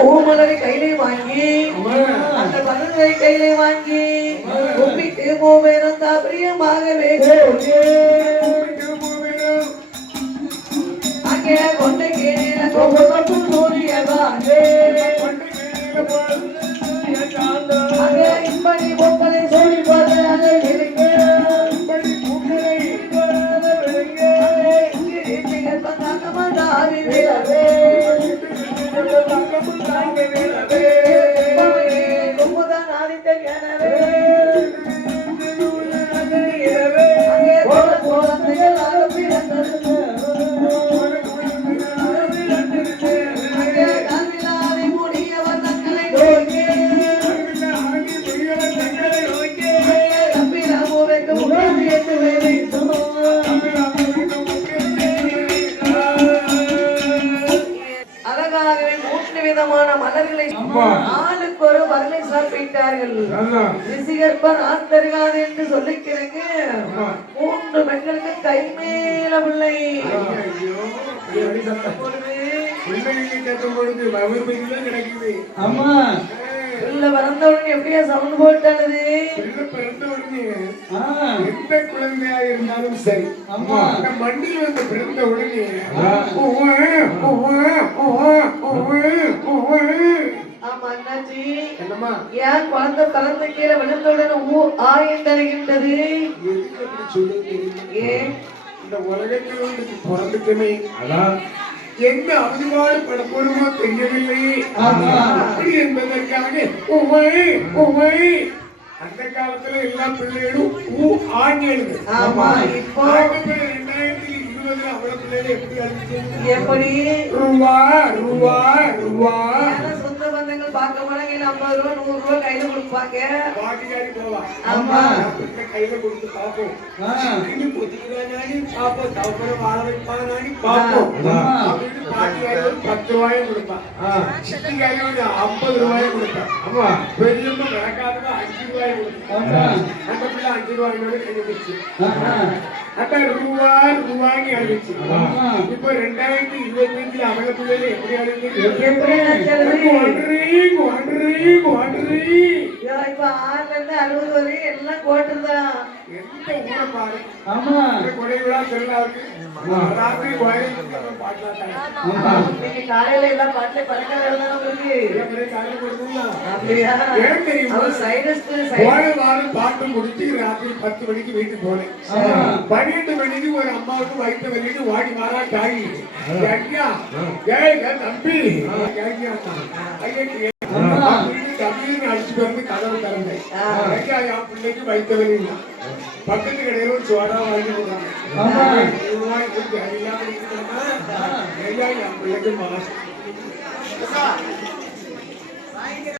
பூமலரை கையிலே வாங்கி அந்த பலனை கையிலே வாங்கி கும்பிட்டு மூவேரும் பிரியமாகவே அங்கே கொண்டு கேன சூரியவாங்கே அங்கே இப்படி பொங்கலை சொல்லி பார்த்து மலர்களை ஆளுக்கு ஒரு மலரை சாப்பிட்டார்கள். ரிஷிகற்பர் ஆத்தருகாது என்று சொல்லிக்கிறேங்க. 3 பெண்களுக்கு கைமேல பிள்ளை. பிள்ளை பிறந்தவுடனே எப்படியா சவுண்ட் போட்டானது? எந்த குழந்தையா இருந்தாலும் சரி, மண்டியில் வந்து பிறந்த உடனே ஏன் குழந்தை பிறந்த கீழே விழுந்தவுடனே ஆயந்தருகின்றது? ஏன் இந்த உலகத்தில் பிறந்துட்டமே எந்த அவதிவாடு படப்படுமோ தெரியவில்லை. அப்படி என்பதற்காக அந்த காலத்துல எல்லா பிள்ளைகளும் ஆண் எழுது. 2020 அவ்வளவு பிள்ளைகள் எப்படி அழிச்சு எப்படி ரூபா ரூபா ரூபா சொந்த பந்தங்கள் பார்க்க போனாங்க. 50 ரூபா 100 ரூபா கையில கொடுப்பாங்க. பாட்டிக்காரி போவா. ஆமா கையில கொடுத்து பார்ப்போம். பாப்போம் தவப்பட வாழ வைப்பானி பார்ப்போம். பாட்டிக்காரி 10 ரூபாயும் கொடுப்பான். சிட்டிக்காரி 50 ரூபாயும் கொடுப்பான். ஆமா பெரியம்மா நடக்காதவங்க 5 ரூபாயும் கொடுப்பான். அந்த பிள்ளை 5 ரூபாயோட கையை வச்சு அப்ப ரூபாய்க்கு அழிச்சு. இப்ப 2025 அவள பிள்ளைல எப்படி அழிச்சு? இப்ப 6ல இருந்து 60 வரை எல்லாம் கோட்டுதான். எந்த ஊரை பாரு. ஆமா கொடைவிழா திருவிழாவுக்கு ராத்திரி காலையில எல்லாம் பாட்டுல பறக்க உங்களுக்கு காலையில கொடுக்கணும். அப்படியா? ஏன் தெரியுமா? பாட்டு முடிச்சு ராத்திரி 10 மணிக்கு வீட்டுக்கு போனேன். 12 மணிக்கு ஒரு அம்மாவுக்கு வயிற்று வெளியிட்டு வாடி மாறா தாயி தம்பி அடிச்சுட்டு வந்து கதவு திறந்தேன். என் பிள்ளைக்கு வயிற்று வெளியில பக்கத்து கடையில ஒரு சோடா வாங்கி போடுறாங்க. என் பிள்ளைக்கு மாசம்